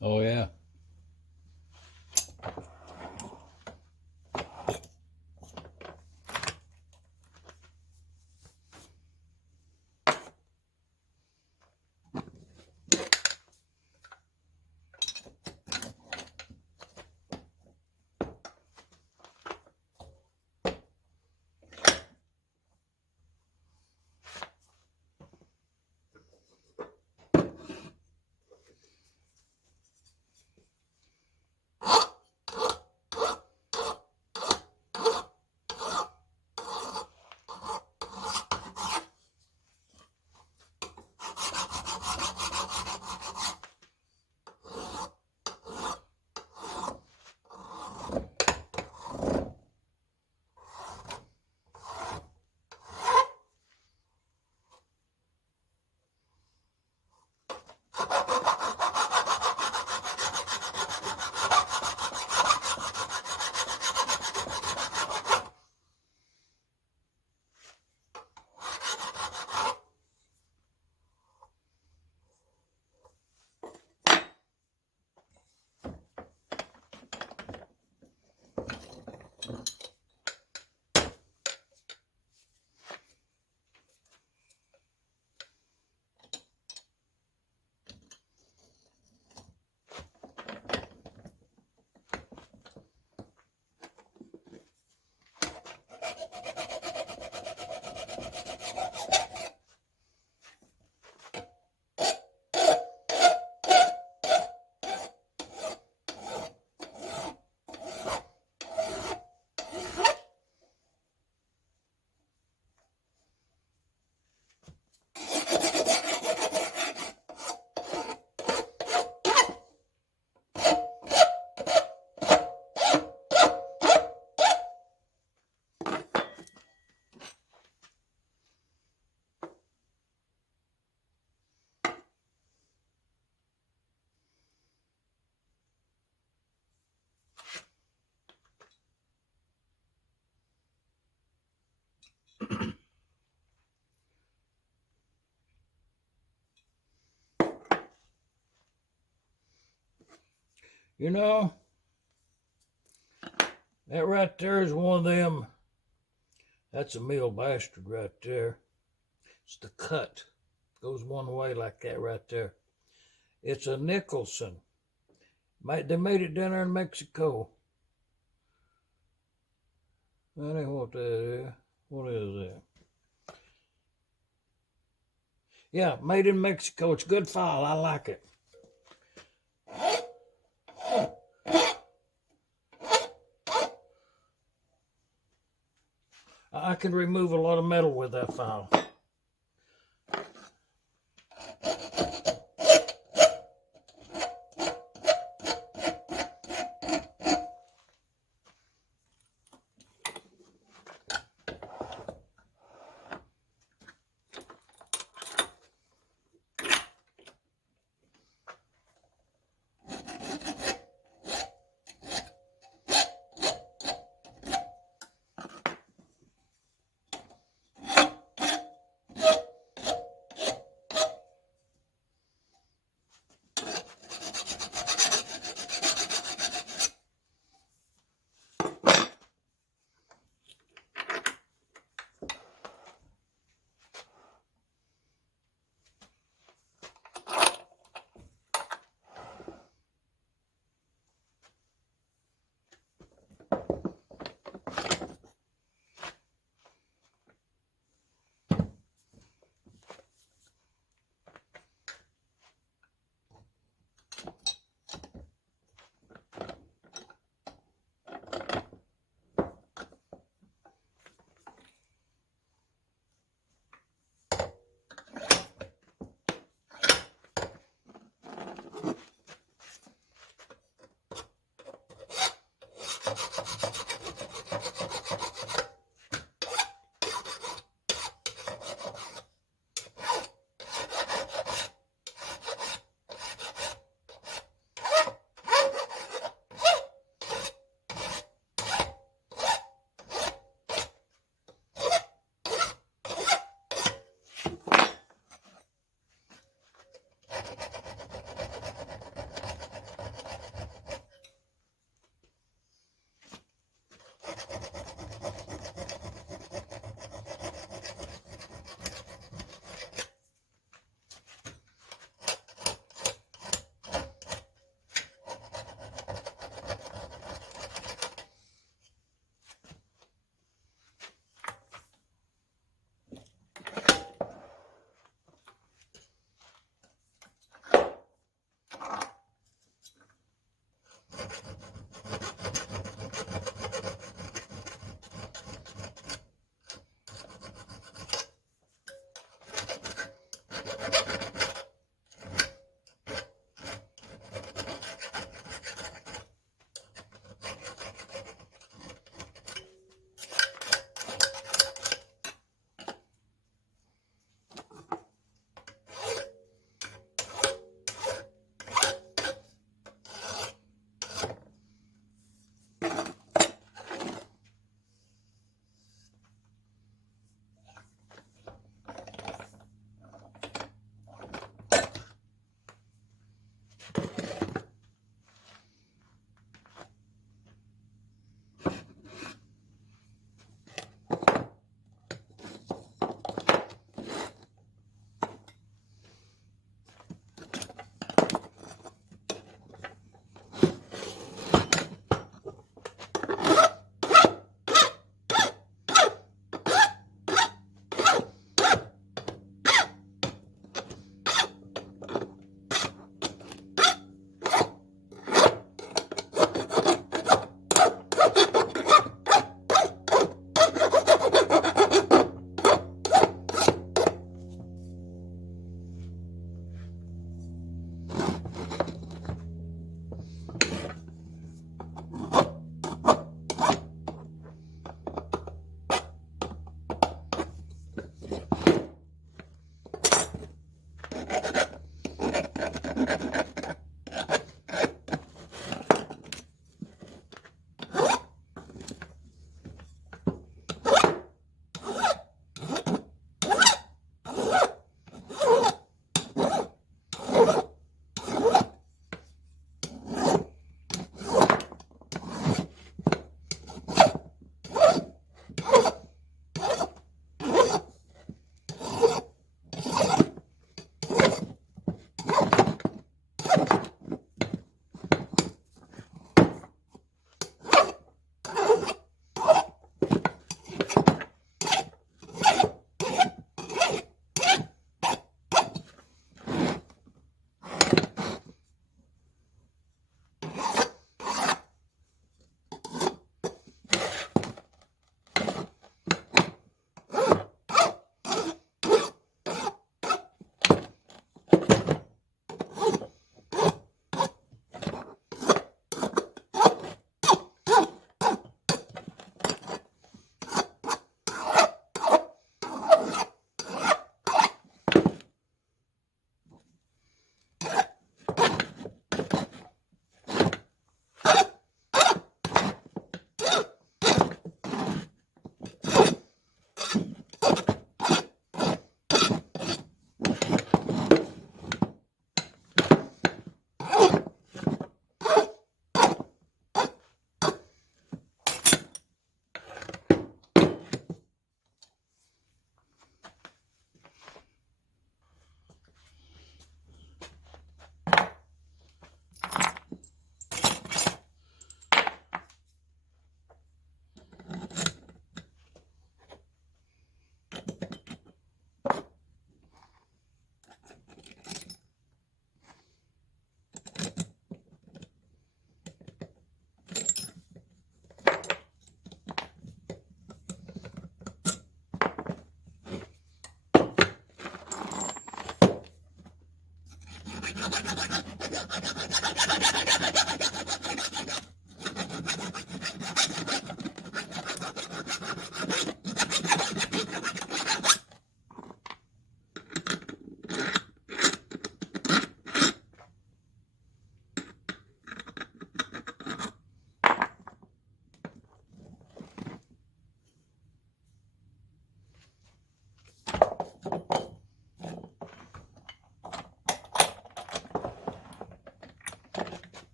Oh, yeah. You know, that right there is one of them. That's a meal bastard right there. It's the cut. Goes one way like that right there. It's a Nicholson. They made it down there in Mexico. That ain't what that is. What is that? Yeah, made in Mexico. It's a good file. I like it. I can remove a lot of metal with that file.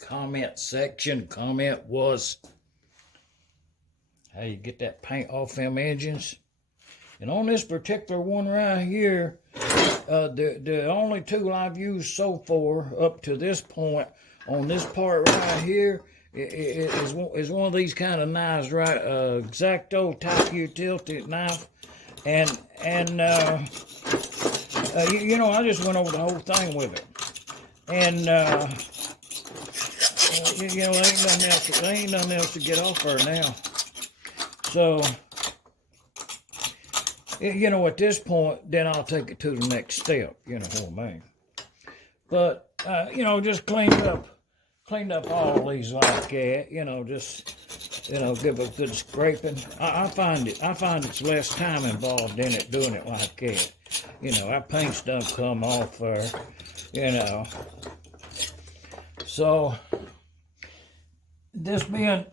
Comment section. Comment was how you get that paint off them engines. And on this particular one right here, the only tool I've used so far up to this point on this part right here is one of these kind of knives, right? X-Acto type utility knife. And you know, I just went over the whole thing with it. And you know, there ain't nothing else to get off her now. So, you know, at this point, then I'll take it to the next step, you know what I mean. But, you know, just cleaned up all these like that, you know, just, you know, give a good scraping. I find it's less time involved in it, doing it like that. You know, our paint stuff come off there, you know. So, this being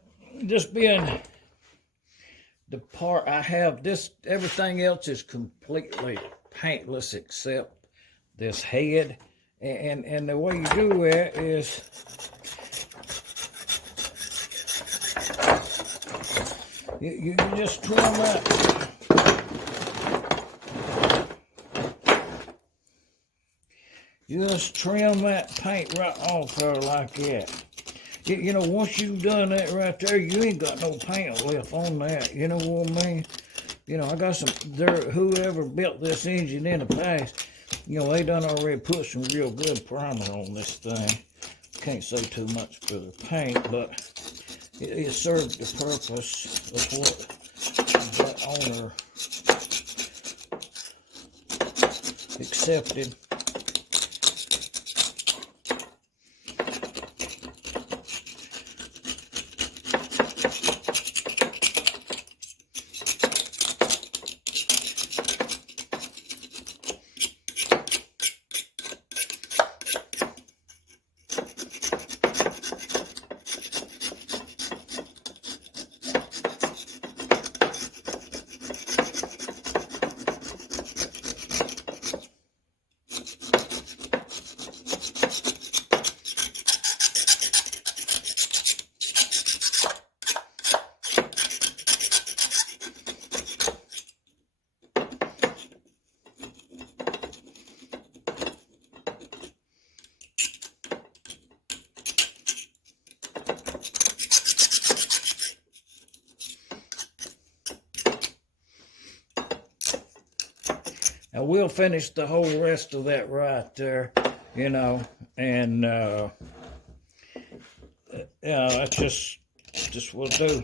the part I have, this, everything else is completely paintless except this head. And the way you do it is you just trim that. You just trim that paint right off there like that. You know, once you've done that right there, you ain't got no paint left on that. You know what I mean? You know, I got some, whoever built this engine in the past, you know, they done already put some real good primer on this thing. Can't say too much for the paint, but it served the purpose of what the owner accepted. Now we'll finish the whole rest of that right there, you know, and yeah, that's just will do.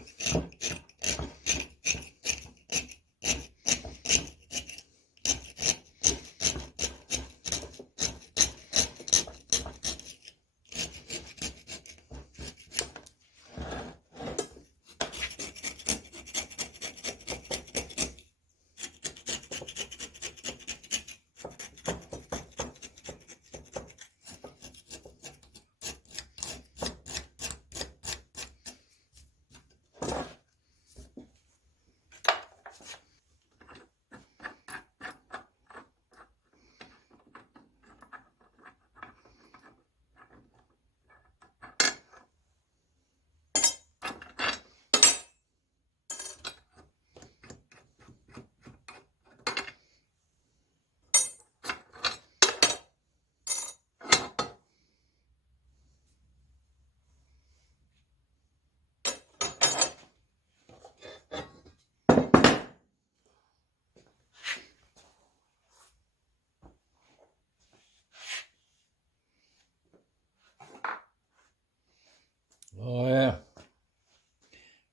Oh yeah,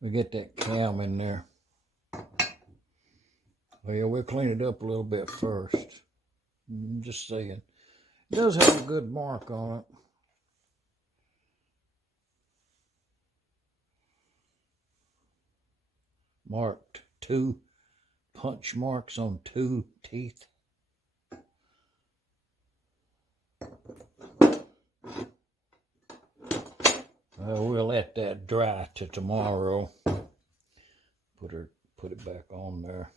we get that cam in there. Oh yeah, we'll clean it up a little bit first. Just saying, it does have a good mark on it. Marked 2 punch marks on 2 teeth. We'll let that dry till tomorrow. Put it back on there.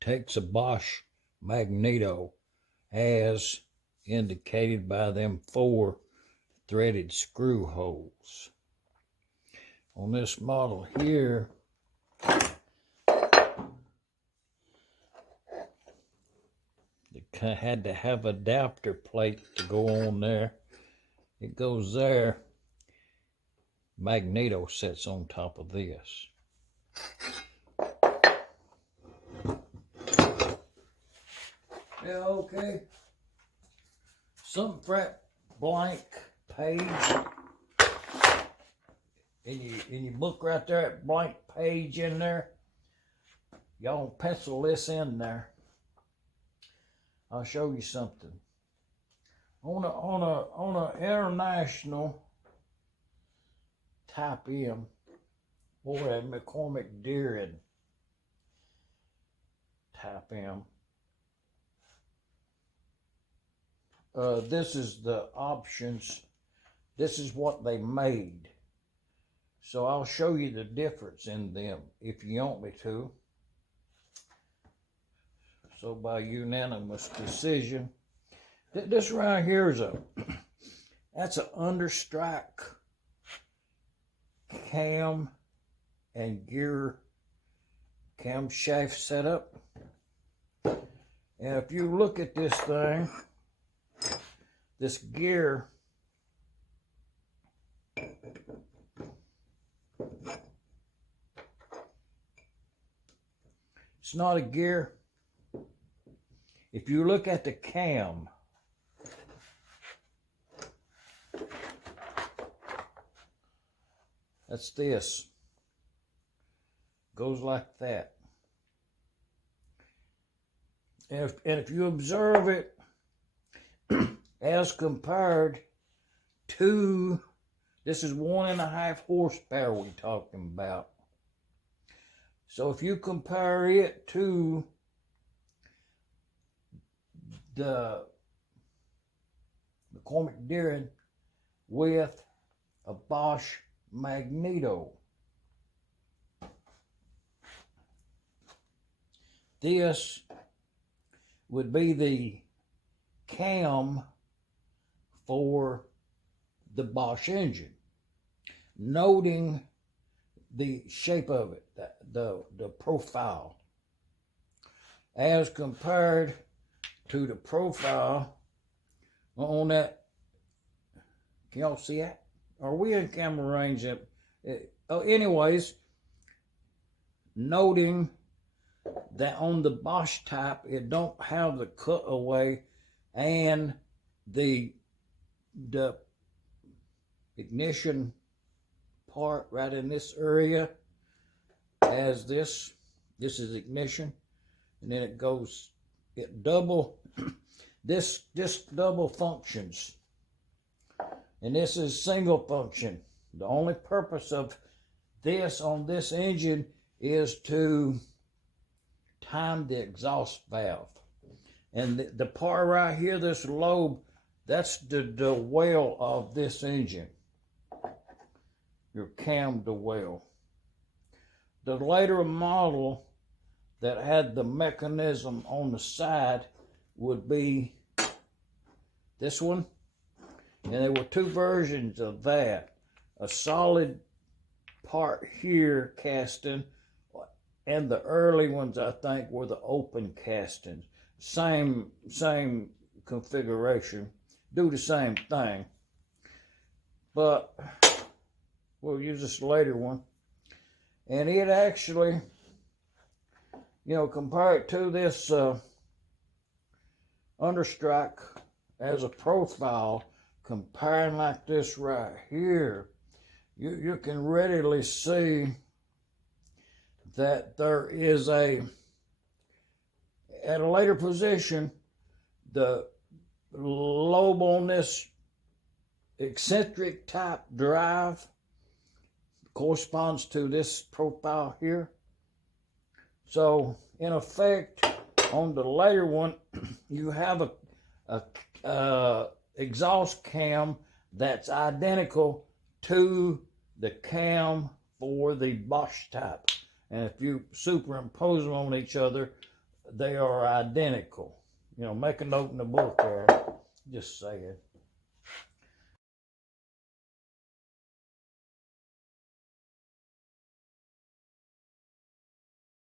Takes a Bosch magneto as indicated by them 4 threaded screw holes. On this model here, they had to have an adapter plate to go on there. It goes there. Magneto sits on top of this. Yeah, okay. Something for that blank page. In your book right there, that blank page in there. Y'all pencil this in there. I'll show you something. On a international type M, or a McCormick-Deering type M. This is the options. This is what they made. So I'll show you the difference in them if you want me to. So by unanimous decision, this right here is that's an understrike cam and gear camshaft setup. And if you look at this thing, this gear, it's not a gear. If you look at the cam, that's this. Goes like that. And if you observe it as compared to, this is 1.5 horsepower we're talking about. So if you compare it to the McCormick-Deering with a Bosch Magneto, this would be the cam for the Bosch engine, noting the shape of it, the profile, as compared to the profile on that. Can y'all see that? Are we in camera range? Anyways, noting that on the Bosch type, it don't have the cutaway and the ignition part right in this area. As this is ignition, and then it goes, it double, this double functions, and this is single function. The only purpose of this on this engine is to time the exhaust valve. And the part right here, this lobe, that's the well of this engine, your cam dwell. The later model that had the mechanism on the side would be this one. And there were two versions of that. A solid part here casting, and the early ones I think were the open castings. Same configuration, do the same thing. But we'll use this later one. And it actually, you know, compare it to this understrike as a profile, comparing like this right here, you can readily see that there is at a later position, the lobe on this eccentric type drive corresponds to this profile here. So in effect, on the later one, you have a exhaust cam that's identical to the cam for the Bosch type. And if you superimpose them on each other, they are identical. You know, make a note in the book there. Just saying.